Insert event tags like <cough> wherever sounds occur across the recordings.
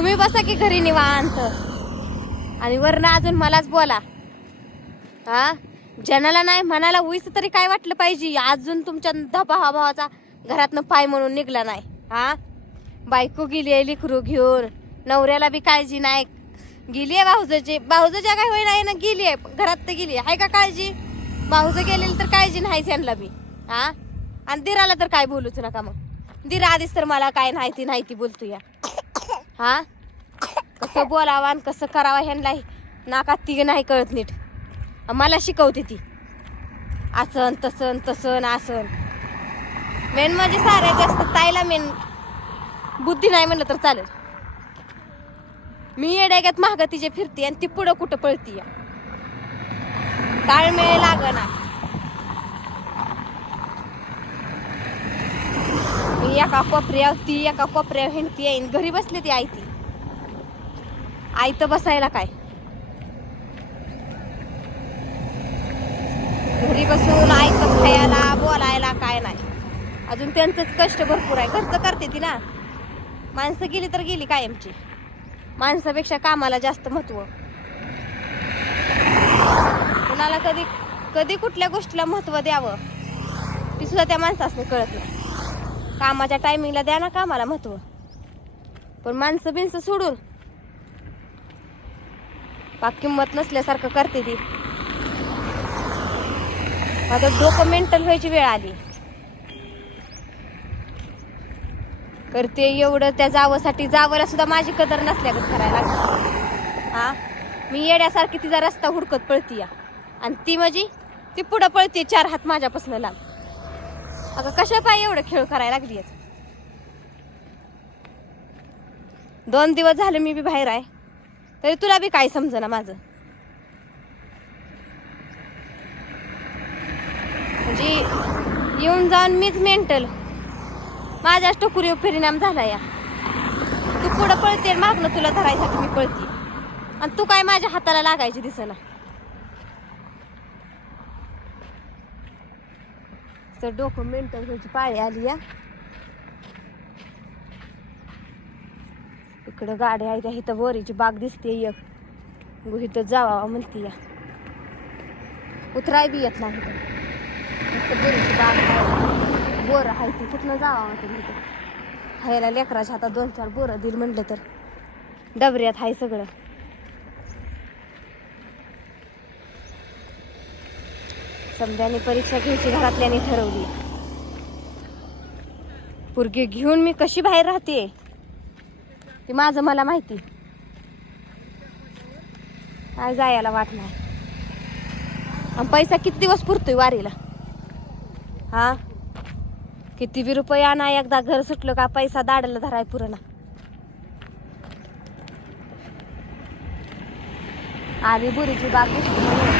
तुम्ही बसा की घरी निवांत. आणि वरनं अजून मलाच बोला. हा? जनाला नाही मनाला उईस तरी काय वाटलं पाहिजे? अजून तुमच्या धपा भावाचा घरातनं पाय म्हणून निघला नाही. हा? बायको गेली आहे लिखरू घेऊन. नवऱ्याला बी काळजी नाही. गेली आहे भाऊजाची. भाऊजाच्या काय होईना आहे ना गेली आहे. घरात तर गेली आहे. का काळजी? भाऊजं गेलेली तर काळजी नाही त्यांना बी. हा? आणि दिराला तर काय बोलूच नका मग. दिरा आधीच तर मला काय नाही ती नाही ती बोलतो या हा? कसं बोलावं आणि कसं करावं ह्यांना नाका ती नाही कळत नीट. मला शिकवते ती. आसन तसन तसन आसन. मेन म्हणजे सारे जास्त ताईला मेन बुद्धी नाही म्हणलं तर चालेल. मी येड्याग्यात महाग तिचे फिरते आणि ती पुढं कुठं पळती ताळमेळ लागणार मी एका कोपऱ्यावर ती एका कोपऱ्यावर हिंडती येईन घरी बसली ती आई ती. आई तर बसायला काय? घरी बसून ऐकत खायला बोलायला काय नाही. अजून त्यांचंच कष्ट भरपूर आहे. खर्च करते ती ना. माणसं गेली तर गेली कायमची. माणसापेक्षा कामाला जास्त महत्त्व. कुणाला कधी कधी कुठल्या गोष्टीला महत्त्व द्यावं ती सुद्धा त्या माणसासने कळत नाही. कामाच्या टायमिंगला द्या ना कामाला महत्त्व. पण माणसं बिनसं सोडून पाक किंमत नसल्यासारखं करते ती. माझं डोकं मेंटल व्हायची वेळ आली. करते एवढं त्या जावसाठी. जावला सुद्धा माझी कदर नसल्यागत करायला हा? मी येड्यासारखी तिचा रस्ता हुडकत पळती या आणि ती माझी ती पुढं पळते चार हात माझ्यापासून लांब. अगं कशा पाय एवढं खेळ करायला लागली आहेत दोन दिवस झाले मी बी बाहेर आहे. तरी तुला बी काय समजना माझं? म्हणजे येऊन जाऊन मीच मेंटल माझ्याच टोकुरीवर परिणाम झाला या. तू पुढं पळते मागणं तुला धरायसाठी मी पळते आणि तू काय माझ्या हाताला लागायची दिसना? तर डॉक्युमेंट मेंटल पाळी आली या. इकडं गाड्या आहेत इथं बोरीची बाग दिसते एक. इथं जावा म्हणते या. उतराय बी येत नाही इथं. बोरीची बाग आहे. बोरं आहे ती कुठनं जावा म्हणते इथं. खायला लेकराच्या हातात दोन चार बोरं दिल म्हणलं तर. डबऱ्यात आहे सगळं. समजाने परीक्षा घ्यायची घरातल्याने ठरवली. पुरगी घेऊन मी कशी बाहेर राहते? ती माझं मला माहिती. काय जायला वाट नाही. आणि पैसा किती दिवस पुरतोय वारीला? हा? किती बी रुपये आणा एकदा घर सुटलं का पैसा दाडला धराय पुरणा आली बुरीची बाग. दिसली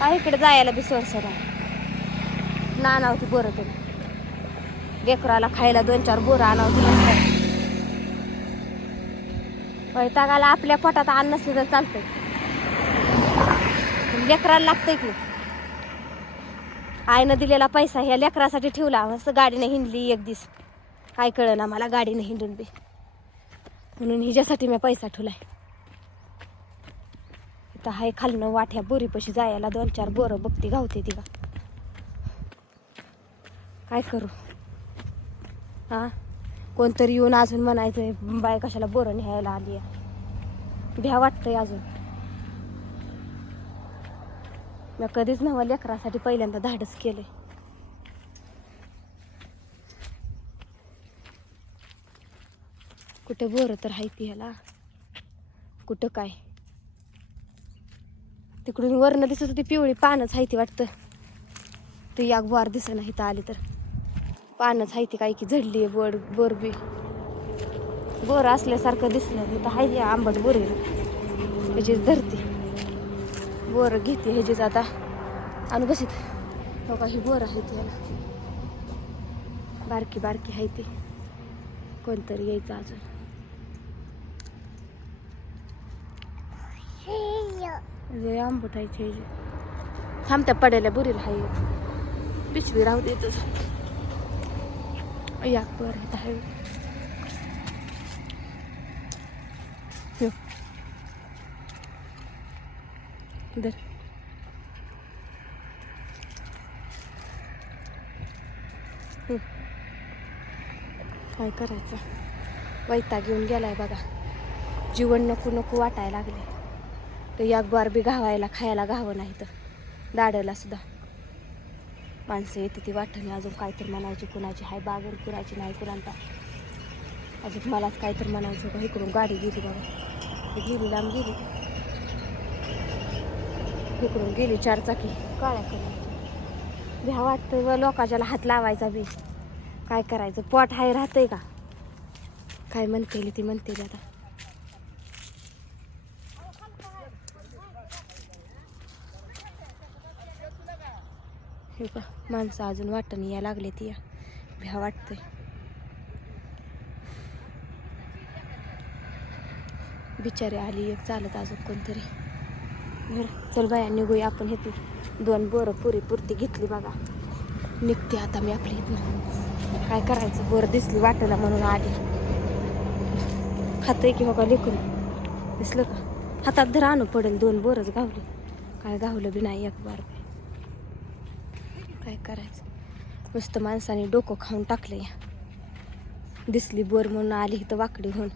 काय इकडे जायला बी सोरसर आहे. ना होती बोरं ते लेकराला खायला दोन चार बोरं आणावती वैतागाला आपल्या पोटात अन्न नसलं तर चालतंय. लेकराला लागतंय की. आईनं दिलेला पैसा ह्या लेकरासाठी ठेवला. मस्त गाडीने हिंडली एक दिस काय कळलं ना मला गाडीने हिंडून बी. म्हणून हिच्यासाठी मी पैसा ठेवलाय. तर हाय खालनं वाट्या बोरीपाशी जायला दोन चार बोरं बघते गावते तिला काय करू? हा कोणतरी येऊन अजून म्हणायचं बाय कशाला बोरं न्यायला आली आहे? भ्या वाटतंय अजून. मी कधीच नव्हा लेकरासाठी पहिल्यांदा धाडस केले कुठं बोर तर हाय ती ह्याला कुठं काय? तिकडून वरनं दिसत होती पिवळी पानच आहे ती वाटतं. ती याक बोर दिसना इथं आली तर. पानच आहे ती काय की झडली बोर बोर बी बोर असल्यासारखं दिसलं इथं हाय आंबट बोर. ह्याचीच धरती. बोर घेते ह्याचीच आता. आणि बसित. हो का ही बोर आहे ती याला. बारकी बारकी आहे ती. कोणतरी यायचं अजून. जे आंबट आहे ह्याची थांबत्या पडायला बुरीला हाय पिशवी राहू दे तुझं. या बर आहे दर काय करायचं? वैताग घेऊन गेलाय बघा. जीवन नको नको वाटायला लागले तर एक बार बी घावायला खायला घावं नाही तर. दाडला सुद्धा. माणसं येते ती वाटणे अजून काहीतरी म्हणायची कुणाची हाय बागर कुणाची नाही कुणाला. अजून मलाच काहीतरी म्हणायचं का इकडून गाडी गेली बघा गेली लांब गेली. इकडून गेली चार चाकी काळ्या कलरची. भ्या वाटतं व लोकाच्याला हात लावायचा बी. काय करायचं? पोट हाय राहतंय का? काय म्हणते ती म्हणते आता. हे का माणसं अजून वाटण या लागले ती या. भ्या वाटते बिचारी आली एक चालत अजून कोणतरी. बरं चल बाया निघूया आपण इथून. दोन बोरं पुरी पुरती घेतली बघा. निघते आता मी आपल्या इथून. काय करायचं? बोरं दिसली वाटेला म्हणून आली. खातंय की हो बघा लिखून दिसलं का? हातात धर आणू पडेल दोन बोरच गावले. काय गावलं बी नाही एक बार. बी. काय करायचं? नुसतं माणसाने डोकं खाऊन टाकलं या दिसली बोर म्हणून आली इथं वाकडी होऊन.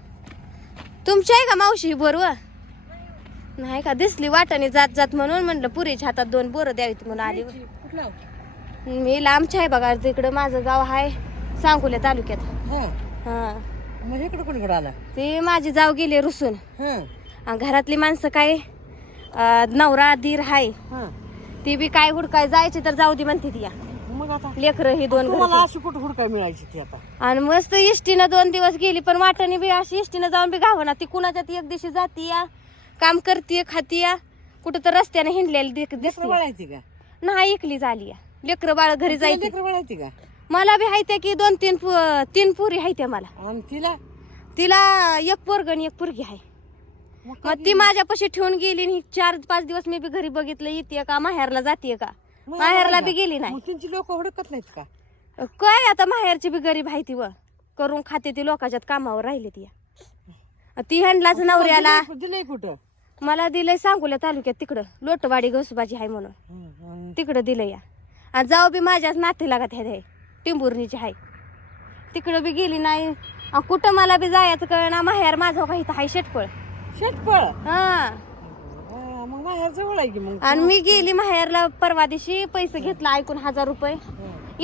तुमची आहे का मावशी ही बोर? व नाही का? दिसली वाटाने जात जात म्हणून म्हणलं पुरीच्या हातात दोन बोरं द्यावीत म्हणून आली. कुठला मी लांबच्या आहे बघा तिकडं माझं गाव आहे सांगोल्या तालुक्यात. हा. मग इकडे कोणीकडे आला? ते माझी जाव गेली रुसून. घरातली माणसं काय नवरा दीर हाय. ती बी काय हुडकाय जायची तर जाऊ दे म्हणते ती या. मग आता लेकरं ही दोन तुम्हाला घरची. अशी कुठं हुडकाय मिळायची ती आता? आणि मस्त इष्टीनं दोन दिवस गेली पण वाटाने बी अशी इष्टीनं जाऊन बी घावना. ती कुणाच्यात एक दिवशी जाती या काम करतीय खातीया कुठं तर रस्त्याने हिंडलेली लेकरं दिसते वळायची का? नाही ऐकली झाली या. लेकरं बाळ घरी जायची. लेकरं वळायची का? मला बी हायत्या की दोन तीन पु- तीन पुरी हायत्या मला. आणि तिला? तिला एक पोरग आणि एक पुरगी आहे मग ती माझ्यापाशी ठेवून गेली आणि चार पाच दिवस मी बी घरी बघितलं येते का? माहेरला जाते का? माहेरला? बी गेली नाही. त्यांची लोक हुडकत नाहीत का? काय आता माहेरची बी गरीब आहे ती व. करून खाते ती लोकांच्यात कामावर राहिली ती. ती हंडलाच नवऱ्याला दिलंय- कुठं? मला दिलंय सांगोल्या तालुक्यात तिकडं. लोटवाडी गसबाजी आहे म्हणून. हं, तिकडं दिलं या. आणि जाऊ बी माझ्याच नाते लागत आहे टिंबुर्णीची आहे. तिकडं बी गेली नाही. कुठं मला बी जायचं कळना. माहेर माझं काही हाय शेटपळ. शेतफळ हा. हा, मग जवळ आहे की मग आणि मी गेली माहेरला परवा दिवशी पैसे घेतला ऐकून हजार रुपये.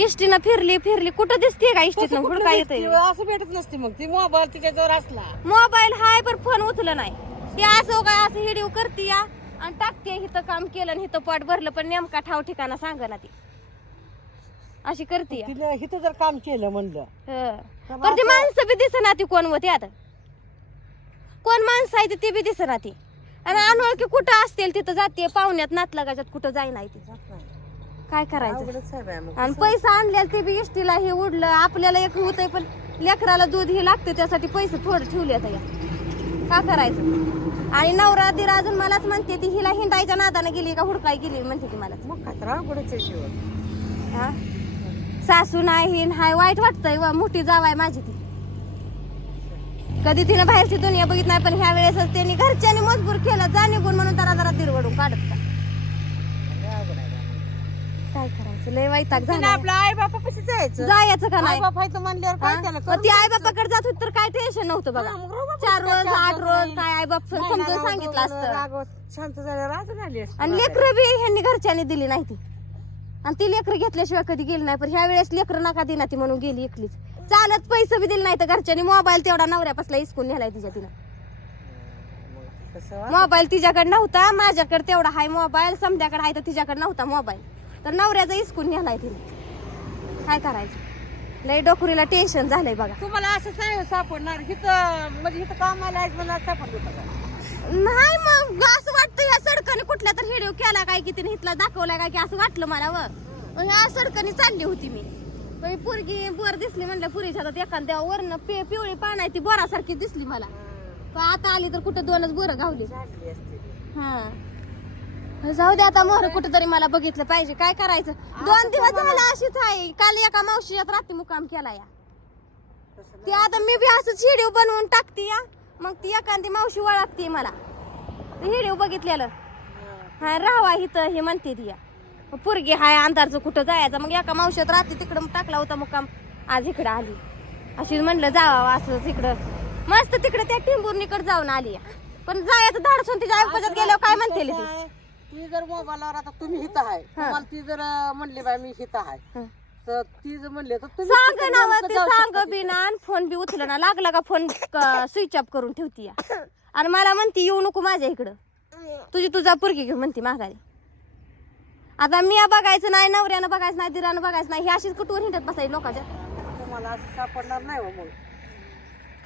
इष्टीनं फिरली फिरली. कुठं दिसते का तसं कुठलं दिसते? येते असं भेटत नसते मग. ती मोबाईल तिच्याजवळ असला. मोबाईल हाय पण फोन उचल नाही. ती असं काय असं हिडीव करते या. आणि टाकते हिथं काम केलं आणि हिथं पोट भरलं पण नेमका ठाव ठिकाणा सांग ना ती. अशी करते. तिला हिथं जर काम केलं म्हणलं. पण ती माणसं बी दिसना ती कोण होती आता. कोण माणसं आहे ती बी दिसना ती. आणि अनोळखी कुठं असतील तिथं जाते पाहुण्यात नातलगाच्यात कुठं जाई नाही ती. काय करायचं? अवघडच आहे बाय मग आणि पैसा आणलेला ते बी इष्टीला हे उडलं आपल्याला एक होतंय पण लेकराला दूध हे लागते त्यासाठी पैसे थोडं ठेवले आता या. का करायचं? आणि नवरा दीर अजून मलाच म्हणते ती हिला हिंडायच्या नादानं गेली का हुडकाय गेली म्हणते ती मला मग काय तर अवघडच आहे जीवन. हा? सासू नाही हाय वाईट वाटतंय व मोठी जावाय माझी ती. कधी तिने बाहेरची दुनिया बघित नाही पण ह्या वेळेसच त्यांनी घरच्यांनी मजबूर केलं. जा निघून म्हणून जरा जरा दिरवडून काढत का काय करायचं? लय वैताग झाला आपलं आई बापा कशी जायचं. जायचं का नाही? बाप म्हणल्यावर काय त्याला ती आई बापाकडे जात होती तर काय टेन्शन नव्हतं बघा. मग चार रोज आठ रोज. काय आई बाप समजून सांगितलं असतं. शांत झाल्यावर अजून आली असती आणि. लेकरं बी ह्यांनी घरच्यांनी दिली नाही ती. आणि ती लेकरं घेतल्याशिवाय कधी गेली नाही पण ह्या वेळेस लेकरं नका दिना ती म्हणून गेली एकलीच. चालत पैसे बी दिले नाही तर घरच्यांनी. मोबाईल तेवढा नवऱ्यापासला इसकून नेलाय तिच्या वा- मोबाईल तिच्याकडे नव्हता माझ्याकडे तेवढा हाय मोबाईल समध्याकडे आहे तर तिच्याकडे नव्हता मोबाईल. तर नवऱ्याचा इसकून नेलाय तिने. काय करायचं? लय डोकुरीला टेन्शन झालंय बघा. तुम्हाला असं नाही सापडणार. हिथं म्हणजे हिथं कामाला आहे म्हणून सापडलं होतं का? नाही मग असं वाटतं या सडकाने कुठल्या तर हिडिओ केला काय की तिने इथला दाखवला काय की असं वाटलं मला व. मग ह्या सडकाने चालली होती मी. ही पोरगी बोर दिसली म्हणलं पुरीच्या हातात एखाद्या वरनं पे पिवळी पान आहे ती बोरासारखी दिसली मला. पण आता आली तर कुठं दोनच बोरं गावली असती. हा. जाऊ दे आता मोहर कुठं तरी मला बघितलं पाहिजे. काय करायचं? दोन दिवस झाला अशीच आहे. काल एका मावशीच्यात रात्री मुकाम केला या. तसं ते आता मी बी असं शिडीव बनवून टाकते या. मग ती एखादी मावशी ओळखते मला. व्हिडिओ बघितलेलं. हा. राहावा इथं हे म्हणते ती मग पोरगी हाय अंधारचं कुठं जायचं? मग एका मावशात रात्री तिकडं टाकला होता मुक्काम. आज इकडं आली. अशी म्हणलं जावा असंच इकडं. मस्त तिकडं त्या टिंबुर्णीकडे जाऊन आली. पण जायचं धाडसून तिच्या आईपाच्यात गेल्यावर काय म्हणते ती? जर मोबाईलवर आता तुम्ही हित आहे. तुम्हाला ती जर म्हणली बाय मी हित आहे. हं. तर ती जर म्हणली तर तुम्ही सांग ना नेमकं ते सांग शकता बी ना आणि फोन बी उचल ना. लागला का फोन स्विच ऑफ करून ठेवती. आणि मला म्हणती येऊ नको माझ्या इकडं. <coughs> तुझी तुझा पुरगी घेऊन म्हणती माघारी. आता मी बघायचं नाही नवऱ्यानं बघायचं नाही दिरानं बघायचं नाही ही अशीच कुठवर हिंडत बसायची लोकांच्या? तिथं. तुम्हाला असं सापडणार नाही हो मग.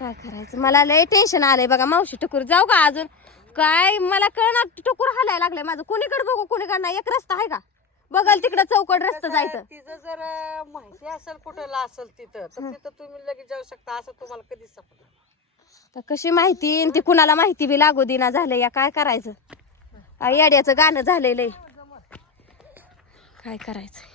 काय करायचं? मला लय टेन्शन आलंय बघा मावशी टुकूर. जाऊ का अजून? काय? मला कळणार टुकूर हालायला लागलंय माझं. कोणीकडे बघू कोणीकडे नाही? एक रस्ता आहे का? बघल तिकडं चौकड रस्ता कसं आहे, जायचं. तिचं जर अं, माहिती असेल कुठेला असेल तिथं तर तिथं तुम्ही लगेच जाऊ शकता. असं तुम्हाला कधीच सापडणार तर कशी माहिती? आणि ती कुणाला माहिती बी लागू दिना झालं या. काय करायचं? आ, येड्याचं गाणं झालेलं आहे काय करायचं